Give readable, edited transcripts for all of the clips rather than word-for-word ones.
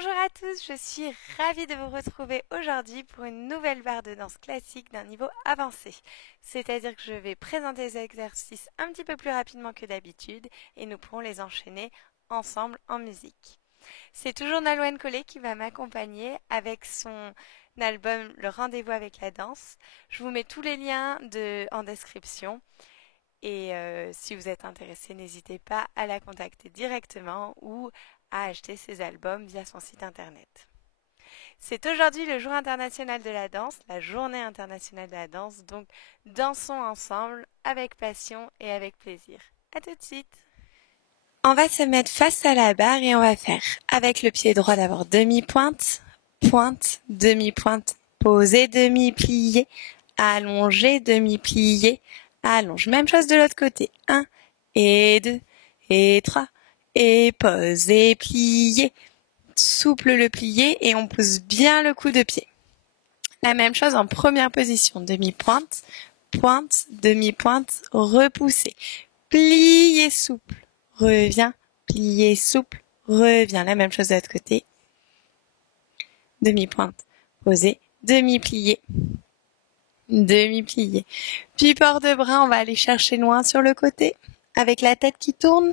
Bonjour à tous, je suis ravie de vous retrouver aujourd'hui pour une nouvelle barre de danse classique d'un niveau avancé. C'est-à-dire que je vais présenter les exercices un petit peu plus rapidement que d'habitude et nous pourrons les enchaîner ensemble en musique. C'est toujours Nolwenn Collet qui va m'accompagner avec son album Le Rendez-vous avec la danse. Je vous mets tous les liens en description. Et si vous êtes intéressé, n'hésitez pas à la contacter directement ou à acheter ses albums via son site internet. C'est aujourd'hui le jour international de la danse, la journée internationale de la danse, donc dansons ensemble avec passion et avec plaisir. À tout de suite. On va se mettre face à la barre et on va faire avec le pied droit d'abord demi-pointe, pointe, demi-pointe, poser, demi-plié, allonger, demi-plié, allonge. Même chose de l'autre côté. 1 et 2 et 3 et pose et plié. Souple le plié et on pousse bien le coup de pied. La même chose en première position. Demi-pointe, pointe, demi-pointe, repousser. Plié souple, revient, plié souple, revient. La même chose de l'autre côté. Demi-pointe, posé, demi-plié. Demi-plié. Puis port de bras, on va aller chercher loin sur le côté. Avec la tête qui tourne,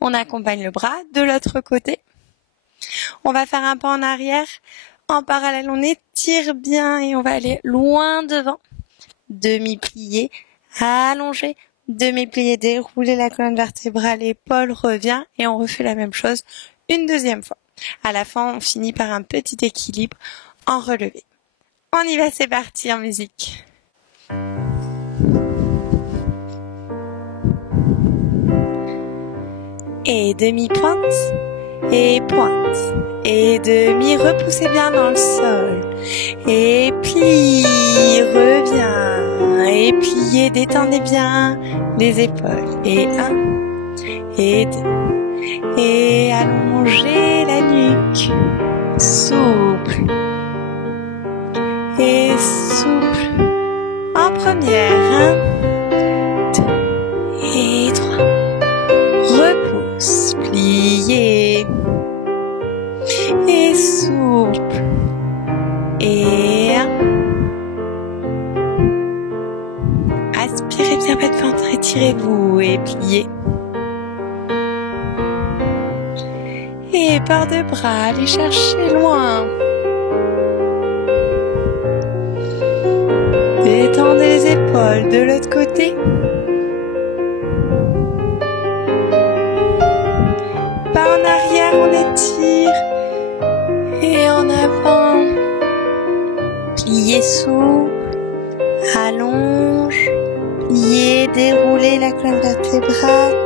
on accompagne le bras de l'autre côté. On va faire un pas en arrière. En parallèle, on étire bien et on va aller loin devant. Demi-plié, allongé. Demi-plié, dérouler la colonne vertébrale, l'épaule revient et on refait la même chose une deuxième fois. À la fin, on finit par un petit équilibre en relevé. On y va, c'est parti en musique. Et demi-pointe, et pointe, et demi, repoussez bien dans le sol. Et plie, reviens, et pliez, détendez bien les épaules. Et 1, et 2, et allongez la nuque, souple. Et souple. En première, 1, 2 et 3. Repousse, plié. Et souple. Et 1. Aspirez bien votre ventre, étirez-vous et pliez. Et port de bras, allez chercher loin. Détendez les épaules de l'autre côté. Pas en arrière, on étire. Et en avant. Pliez souple. Allonge. Pliez, déroulez la colonne vertébrale.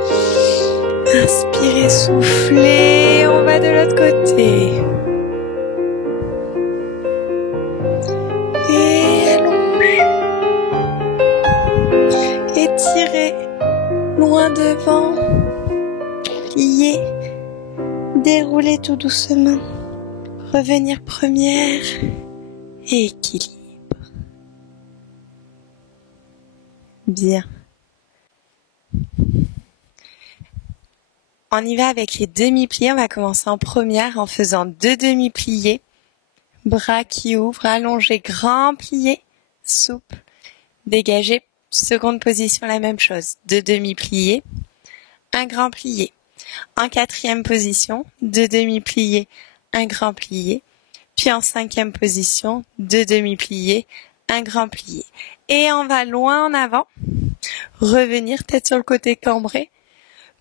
Inspirez, soufflez. On va de l'autre côté. Étirez, loin devant, pliez, déroulez tout doucement, revenir première, et équilibre. Bien. On y va avec les demi-pliés, on va commencer en première en faisant 2 demi-pliés, bras qui ouvrent, allongés, grand plié, souple, dégagé. Seconde position, la même chose. 2 demi-pliés, un grand plié. En quatrième position, 2 demi-pliés, un grand plié. Puis en cinquième position, 2 demi-pliés, un grand plié. Et on va loin en avant. Revenir tête sur le côté cambré.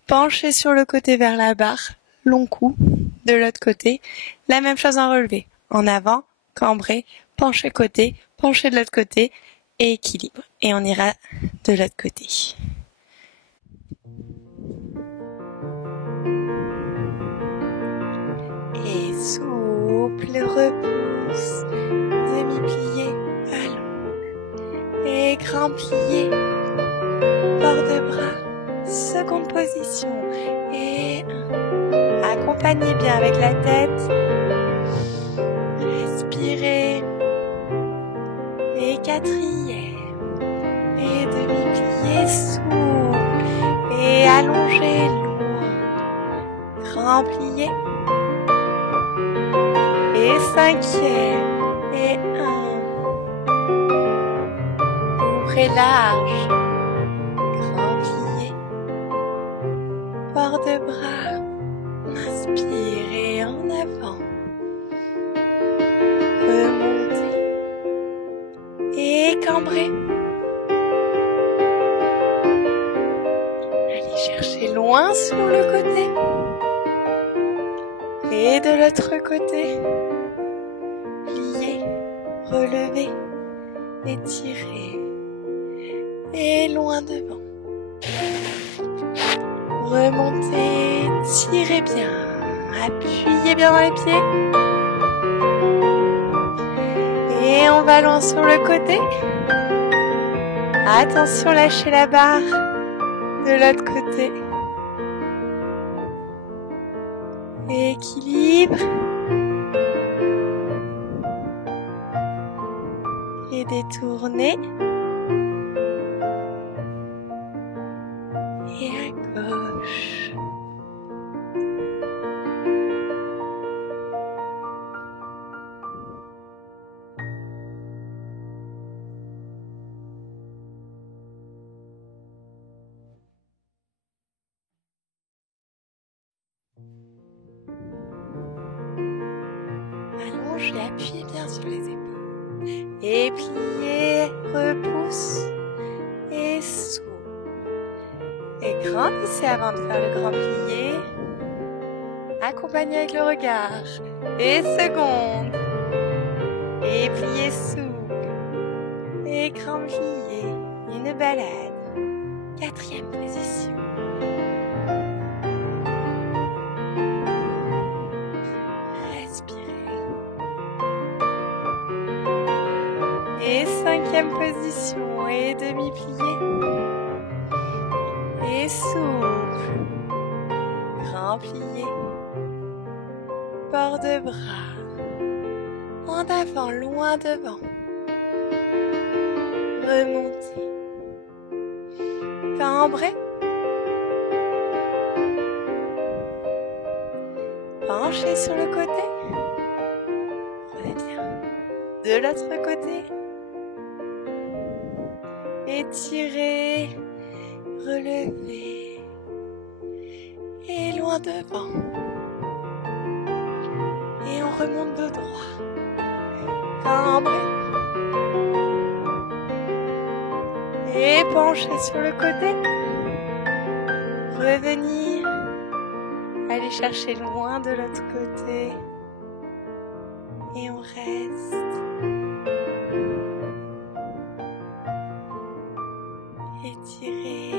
Pencher sur le côté vers la barre. Long cou. De l'autre côté. La même chose en relevé. En avant, cambré, pencher côté, pencher de l'autre côté. Et équilibre. Et on ira de l'autre côté. Et souple, repousse, demi-plié, allonge. Et grand plié, port de bras, seconde position. Et 1. Accompagnez bien avec la tête. Respirez. Et quatrième. Et demi-plié souple. Et allongé loin. Grand plié. cinquième. Et 1. Ouvrez large. Grand plié. Port de bras. Inspirez en avant. Remontez. Et cambrez. Allez chercher loin sur le côté. Et de l'autre côté. Pliez, relevez, étirez. Et loin devant. Remontez, tirez bien. Appuyez bien dans les pieds. Et on va loin sur le côté. Attention, lâchez la barre de l'autre côté. Équilibre. Et détournez. Et à gauche. Allongez, appuyez bien sur les épaules. Et pliez, repousse et souple. Et grandissez avant de faire le grand plié. Accompagnez avec le regard. Et seconde. Et pliez souple. Et grand plié. Une balade. 4e position. Et 5e position, et demi-plié, et souple, grand plié, port de bras, en avant, loin devant, remontez, cambrez, penchez sur le côté, reviens, de l'autre côté, étirez, relevez, et loin devant. Et on remonte dos droit. Cambrez. Et penchez sur le côté. Revenir. Allez chercher loin de l'autre côté. Et on reste. Étirez.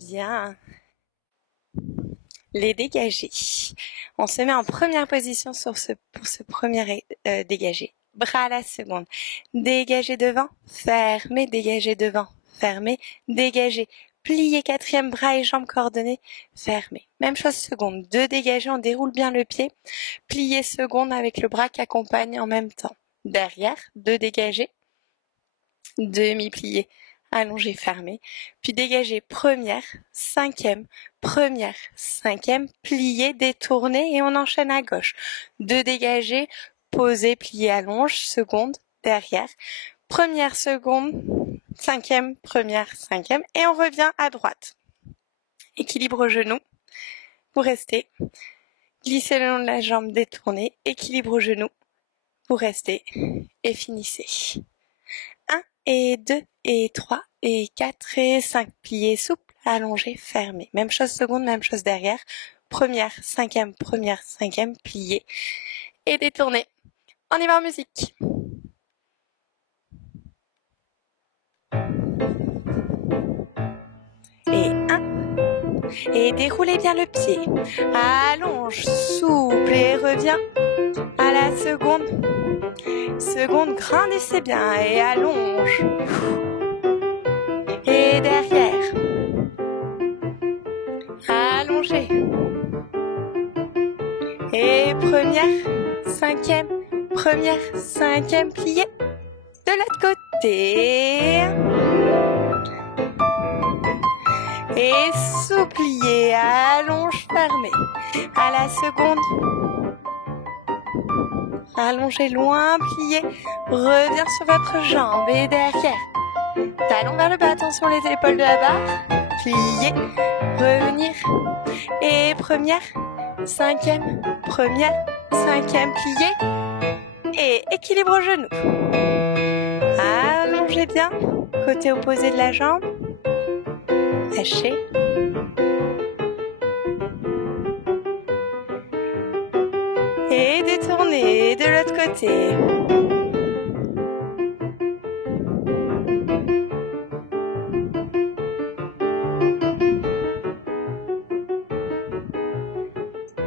Bien. Les dégagés. On se met en première position pour ce premier dégagé. Bras à la seconde. Dégagez devant, fermez, dégagez devant, fermez, dégagez. Pliez 4e, bras et jambes coordonnées, fermez. Même chose seconde. 2 dégagés, on déroule bien le pied. Pliez seconde avec le bras qui accompagne en même temps. Derrière, 2 dégagés, demi-plié, allongé, fermé. Puis dégagez première, 5e, première, 5e, plié, détourné et on enchaîne à gauche. 2 dégagés, posez, plié, allonge, seconde, derrière. Première, seconde, 5e, première, 5e et on revient à droite. Équilibre au genou, vous restez. Glissez le long de la jambe, détournez, équilibre au genou, vous restez et finissez. 1 et 2 et 3 et 4 et 5. Plié, souple, allongé, fermé. Même chose seconde, même chose derrière. Première, 5e, première, 5e, plié et détourné. On y va en musique. Et 1. Et déroulez bien le pied. Allonge, souple et reviens. À la seconde. Seconde, grandissez bien et allonge. Et derrière. Allongez. Et première, cinquième, plié. De l'autre côté. Et sous-plié, allonge, fermé. À la seconde. Allongez loin, plié. Reviens sur votre jambe et derrière. Talon vers le bas, attention les épaules de la barre. Plié, revenir. Et première, cinquième, plié. Et équilibre au genou. Allongez bien, côté opposé de la jambe. Lâchez. Et détournez de l'autre côté.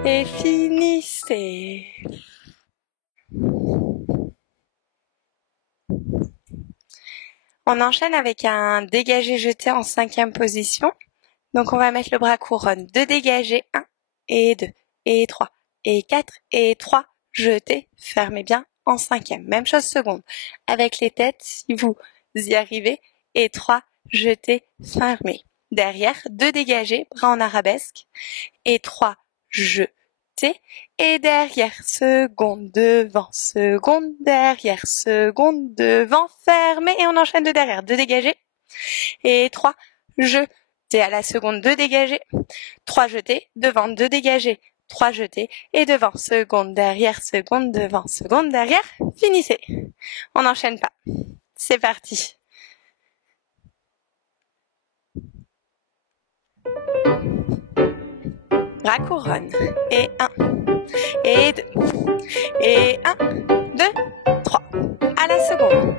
Et finissez. On enchaîne avec un dégagé-jeté en cinquième position. Donc on va mettre le bras couronne. 2 dégagés, 1 et 2 et 3 et 4 et 3. Jetez, fermez bien en cinquième. Même chose seconde. Avec les têtes, si vous y arrivez. Et 3, jetez, fermez. Derrière, 2 dégagés, bras en arabesque. Et 3, jetez. Et derrière, seconde, devant, seconde, derrière, seconde, devant, fermez. Et on enchaîne de derrière. 2 dégagés. Et 3, jetez à la seconde, 2 dégagés. 3 jetés, devant, 2 dégagés. 3 jetés, et devant, seconde, derrière, seconde, devant, seconde, derrière. Finissez. On n'enchaîne pas. C'est parti. Bras couronne. Et 1, et 2, et 1, 2, 3. À la seconde.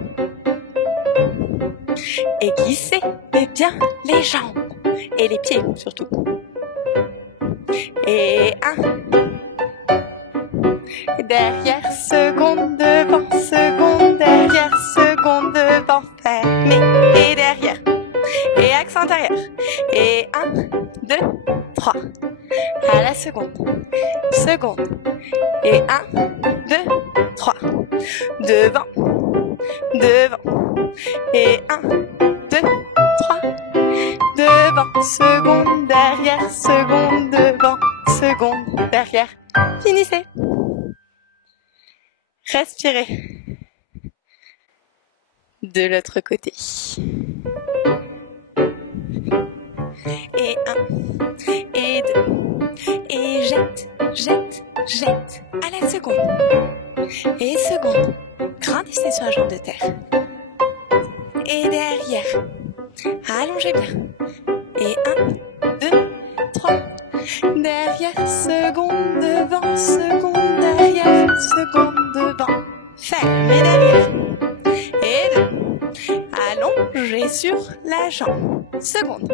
Et glissez, mais bien les jambes. Et les pieds, surtout. Et 1. Derrière, seconde, devant, seconde, derrière, seconde, devant, fermé. Et derrière. Et accent arrière. Et 1, 2, 3. À la seconde. Seconde. Et 1, 2, 3. Devant. Devant. Et 1, 2, 3. Devant. Seconde, derrière, seconde, devant, seconde, derrière. Finissez. Respirez. De l'autre côté. Et 1, et 2, et jette, jette, jette, à la seconde. Et seconde, grandissez sur la jambe de terre. Et derrière, allongez bien. Et 1, 2, 3, derrière, seconde, devant, seconde, derrière, seconde, devant. Fermez derrière. Et 2, allongez sur la jambe. Seconde.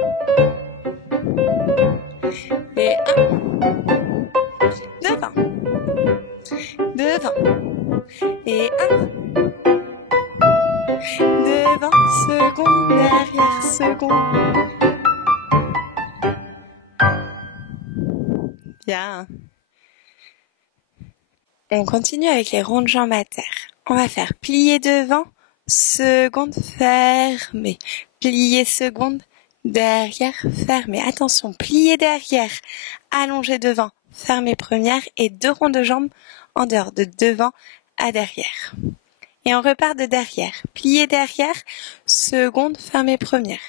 Et 1, devant, devant, et 1, devant, seconde, derrière, seconde. Bien. On continue avec les rondes jambes à terre. On va faire plier devant, seconde, fermée. Plier seconde, derrière, fermé. Attention, plier derrière, allonger devant, fermé première et 2 ronds de jambes en dehors de devant à derrière. Et on repart de derrière. Plier derrière, seconde, fermé première.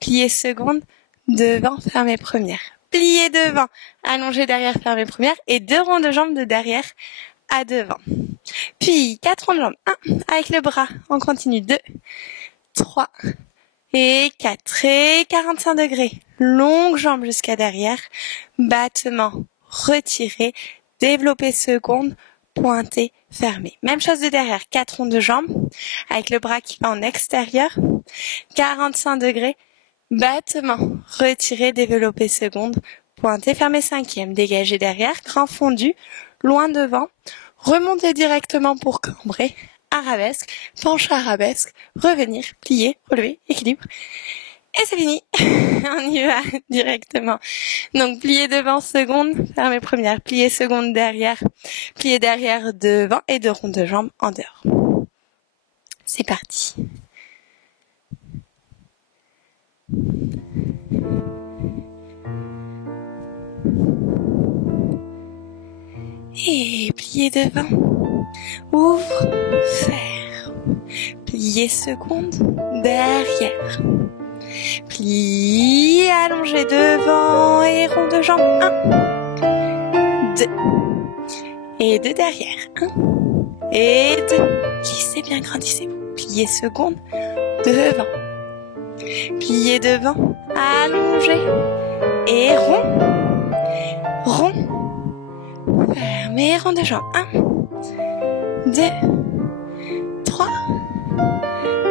Plier seconde, devant, fermé première. Plier devant, allonger derrière, fermé première et 2 ronds de jambes de derrière à devant. Puis 4 ronds de jambes. 1 avec le bras, on continue. 2, 3 et 4 et 45 degrés. Longue jambe jusqu'à derrière. Battement, retiré, développer seconde, pointé, fermé. Même chose de derrière, 4 ronds de jambes avec le bras qui va en extérieur. 45 degrés. Battement, retiré, développer seconde, pointé, fermé cinquième. Dégager derrière, grand fondu, loin devant. Remonter directement pour cambrer. Arabesque, penche arabesque, revenir, plier, relever, équilibre. Et c'est fini. On y va directement. Donc, plié devant, seconde, fermez première, plié seconde derrière, plié derrière devant et 2 ronds de jambes en dehors. C'est parti. Et plié devant, ouvre, ferme, plié seconde, derrière, plie, allongé devant et rond de jambe, 1, 2, et 2 derrière, 1, et 2, glissez bien, grandissez-vous, plié seconde, devant, plié devant, allongé, et rond, fermez, rond de jambe, 1, 2, 3,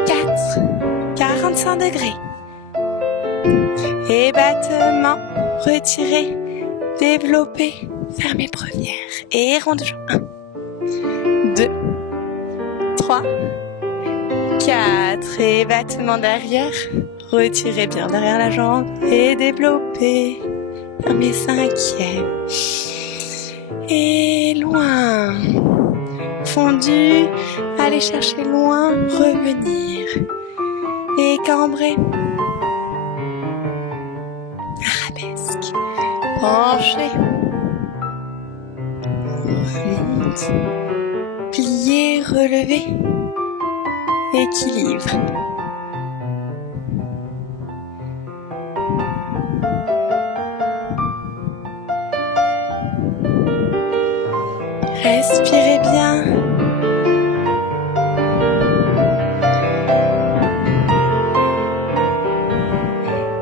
4, 45 degrés. Et battement, retirez, développez, fermez première. Et rond de jambe, 1, 2, 3, 4. Et battement derrière, retirez bien derrière la jambe et développez. Fermez 5e. Et loin. Fondu, allez chercher loin, revenir. Et cambrez. Arabesque. Penchez. Remonte. Pliez, relevez. Équilibre. Respirez bien.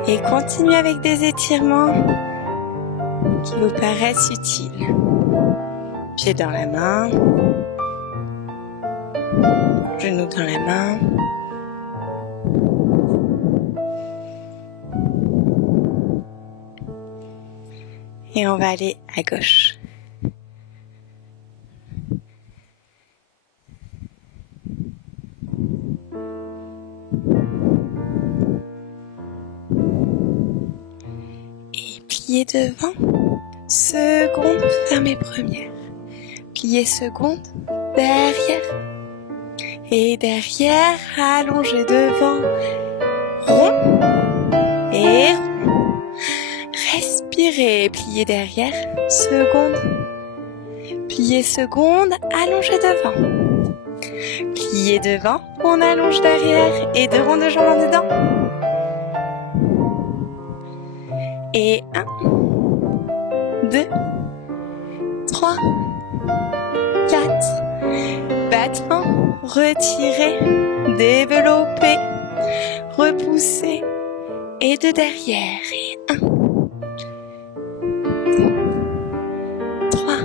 Et continuez avec des étirements qui vous paraissent utiles. Pied dans la main, genou dans la main. Et on va aller à gauche. Et pliez devant, seconde, fermez première. Pliez seconde, derrière. Et derrière, allongez devant, rond et rond. Respirez, pliez derrière, seconde. Pliez seconde, allongez devant. Pliez devant, on allonge derrière et 2 ronds de jambes en dedans. Et 1, 2, 3, 4. Battement, retirez, développez, repoussez et 2 derrière. Et 1, 3,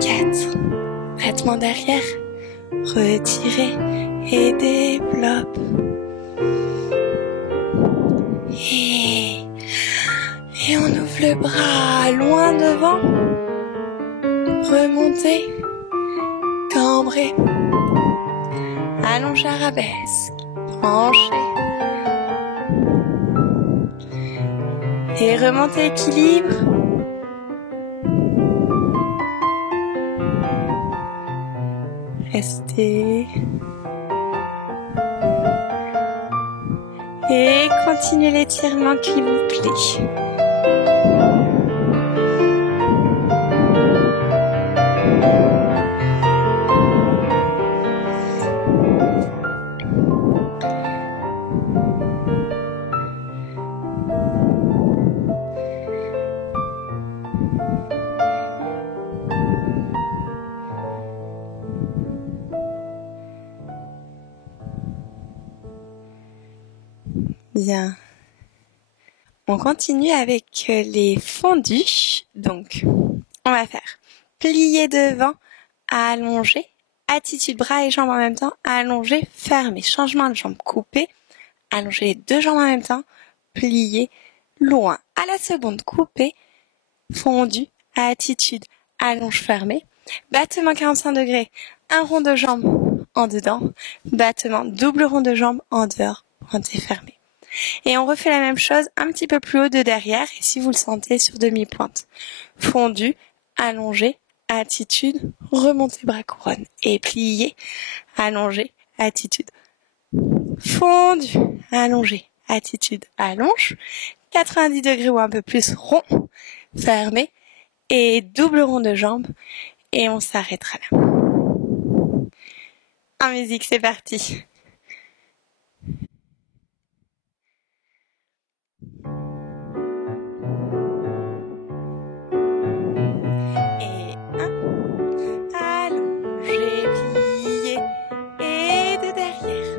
4. Battement derrière, retirez et développe. Et on ouvre le bras loin devant. Remontez, cambrez, allongez arabesque, penchez. Et remontez, équilibre. Restez. Et continuez l'étirement qui vous plaît. Bien. On continue avec les fondus. Donc, on va faire plier devant, allonger, attitude bras et jambes en même temps, allonger, fermer, changement de jambe, couper, allonger les 2 jambes en même temps, plier, loin, à la seconde, couper, fondu, attitude, allonge, fermer, battement 45 degrés, 1 rond de jambes en dedans, battement double rond de jambes en dehors, pointé, fermé. Et on refait la même chose un petit peu plus haut de derrière, et si vous le sentez sur demi-pointe. Fondu, allongé, attitude, remontez bras couronne. Et plié, allongé, attitude. Fondu, allongé, attitude, allonge. 90 degrés ou un peu plus rond, fermé. Et double rond de jambes. Et on s'arrêtera là. En musique, c'est parti. Et un, allongé, plié, et de derrière.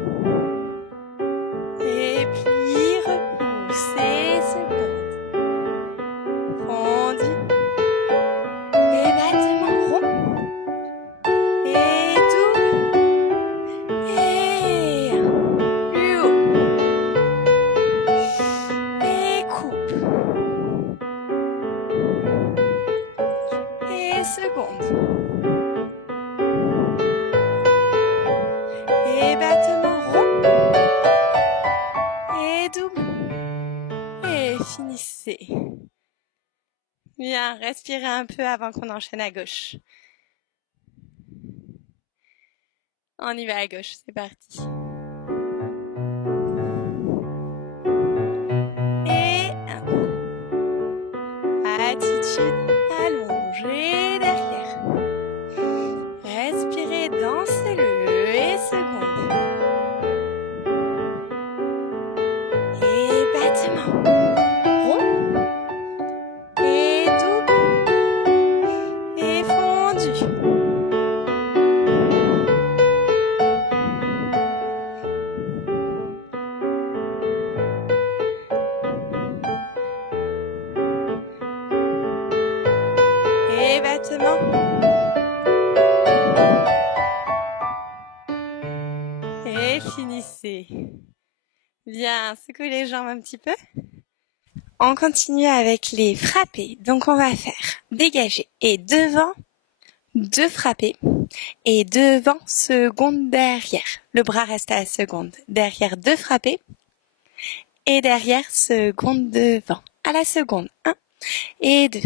Et plie, repousse, et seconde. Fondu. Et battement rond. Et double. Et un. Plus haut. Et coupe. Et seconde. Et battement rond. Et double. Et finissez. Bien, respirez un peu avant qu'on enchaîne à gauche. On y va à gauche, c'est parti. Et un. Attitude allongée derrière. Respirez, dansez-le et seconde. Et battement. Rond. Et double. Et fondu. Et battement. Et finissez. Bien, secouez les jambes un petit peu. On continue avec les frappés. Donc on va faire dégager et devant, deux frappés et devant, seconde, derrière. Le bras reste à la seconde. Derrière, deux frappés et derrière, seconde, devant. À la seconde, 1 et 2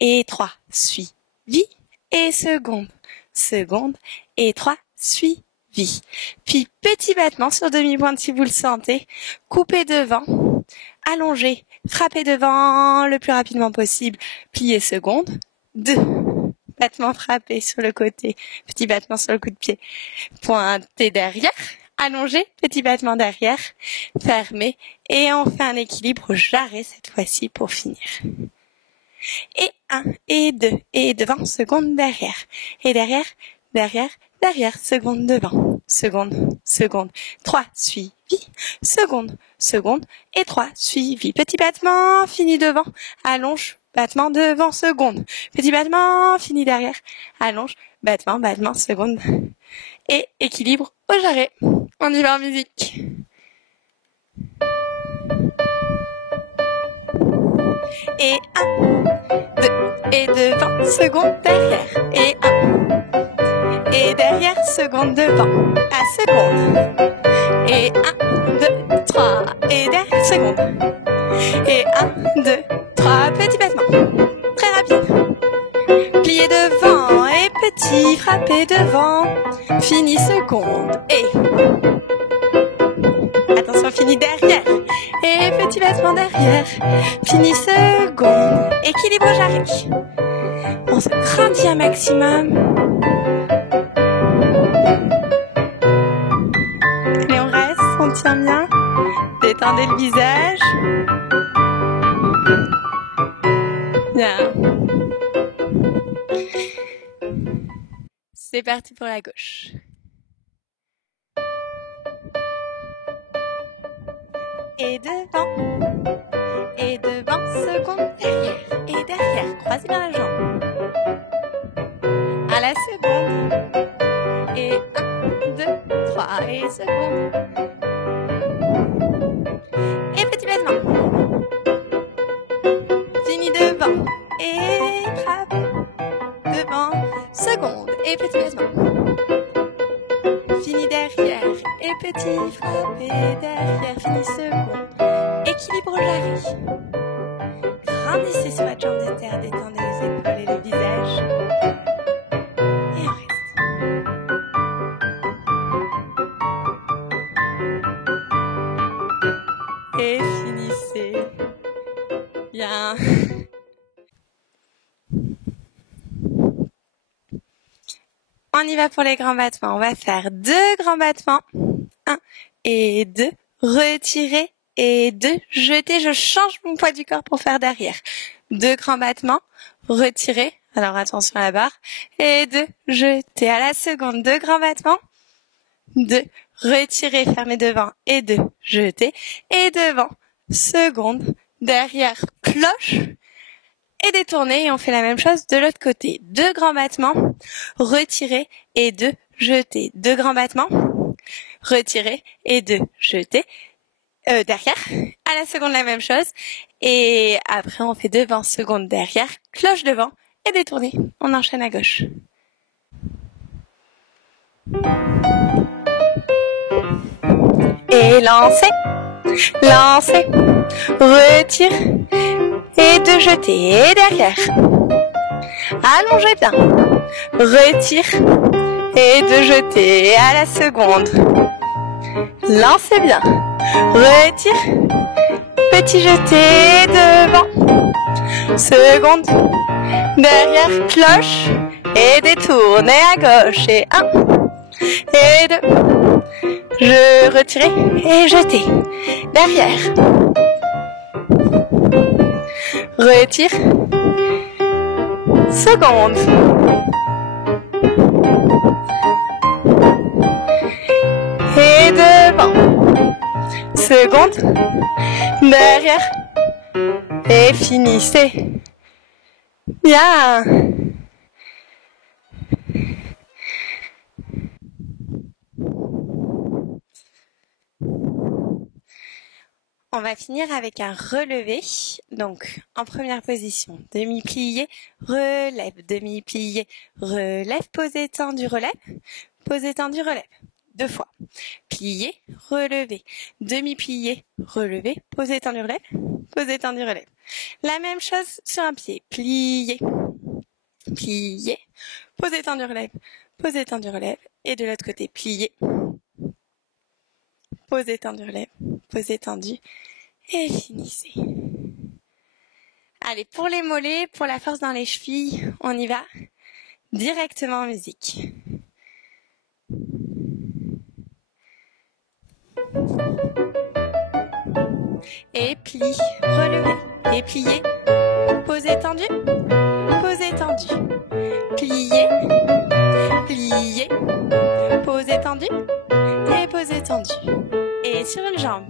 et 3, suivi et seconde, seconde et 3, suivi. Puis petit battement sur demi-pointe si vous le sentez, coupez devant, allongez, frappez devant le plus rapidement possible, pliez seconde, 2, battement frappé sur le côté, petit battement sur le coup de pied, pointez derrière, allongez, petit battement derrière, fermez et on fait un équilibre au jarret cette fois-ci pour finir. Et 1, et 2, et devant, seconde, derrière. Et derrière, derrière, derrière, seconde, devant. Seconde, seconde. 3, suivi. Seconde, seconde. Et 3, suivi. Petit battement, fini devant. Allonge, battement, devant, seconde. Petit battement, fini derrière. Allonge, battement, battement, seconde. Et équilibre au jarret. On y va en musique. Et 1, 2, et devant, seconde, derrière. Et 1, et derrière, seconde, devant. À seconde. Et 1, 2, 3, et derrière, seconde. Et 1, 2, 3, petit battement. Très rapide. Plié devant, et petit, frappé devant. Fini seconde. Et attention, fini derrière. Et petit battement derrière. Fini seconde. Équilibre au jarret. On se grandit un maximum. Et on reste, on tient bien. Détendez le visage. Bien. C'est parti pour la gauche. Et devant, seconde, derrière, et derrière, croisez bien la jambe. À la seconde, et 1, 2, 3, et seconde. Et petit battement. Fini devant, et frappe, devant, seconde, et petit battement. Fini derrière, et petit frappe, et derrière, fini seconde. Équilibre Larry. Grandissez sur votre jambe de terre, détendez les épaules et le visage. Et on reste. Et finissez. Bien. On y va pour les grands battements. On va faire 2 grands battements. 1 et 2. Retirer et 2. Jeter. Je change mon poids du corps pour faire derrière. 2 grands battements. Retirer. Alors attention à la barre. Et 2. Jeter. À la seconde. 2 grands battements. 2. Retirer. Fermer devant. Et 2. Jeter. Et devant. Seconde. Derrière. Cloche. Et détourner, et on fait la même chose de l'autre côté. 2 grands battements, retirer et 2 jeter. 2 grands battements, retirer et 2 jeter. Derrière, à la seconde la même chose. Et après on fait devant, seconde, derrière, cloche devant et détourner. On enchaîne à gauche. Et lancer, lancer, retire. Et 2 jeter, et derrière. Allongez bien. Retire. Et 2 jeter, à la seconde. Lancez bien. Retire. Petit jeté, devant. Seconde. Derrière, cloche. Et détournez à gauche. Et 1. Et 2. Je retire et jeter. Derrière. Retire. Seconde. Et devant. Seconde. Derrière. Et finissez. Bien. On va finir avec un relevé. Donc, en première position, demi-plié, relève, demi-plié, relève, posé, tendu, relève, posé, tendu, relève. 2 fois. Plié, relevé, demi-plié, relevé, posé, tendu, relève, posé, tendu, relève. La même chose sur un pied. Plié, plié, posé, tendu, relève, posé, tendu, relève. Et de l'autre côté, plié, posé, tendu, relève, posé, tendu. Et finissez. Allez, pour les mollets, pour la force dans les chevilles, on y va directement en musique. Et plie, relevé, et plié, posé, tendu, posé, tendu, plié, plié, posé, tendu, et posé, tendu. Et sur une jambe.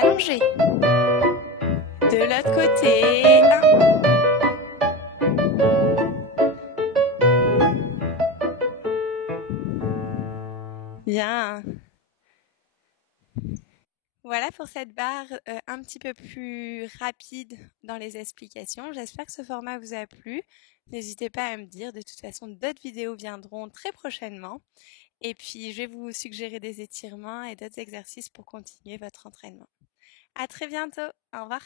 Allongé. De l'autre côté. 1. Bien. Voilà pour cette barre un petit peu plus rapide dans les explications. J'espère que ce format vous a plu. N'hésitez pas à me dire. De toute façon, d'autres vidéos viendront très prochainement. Et puis, je vais vous suggérer des étirements et d'autres exercices pour continuer votre entraînement. À très bientôt. Au revoir.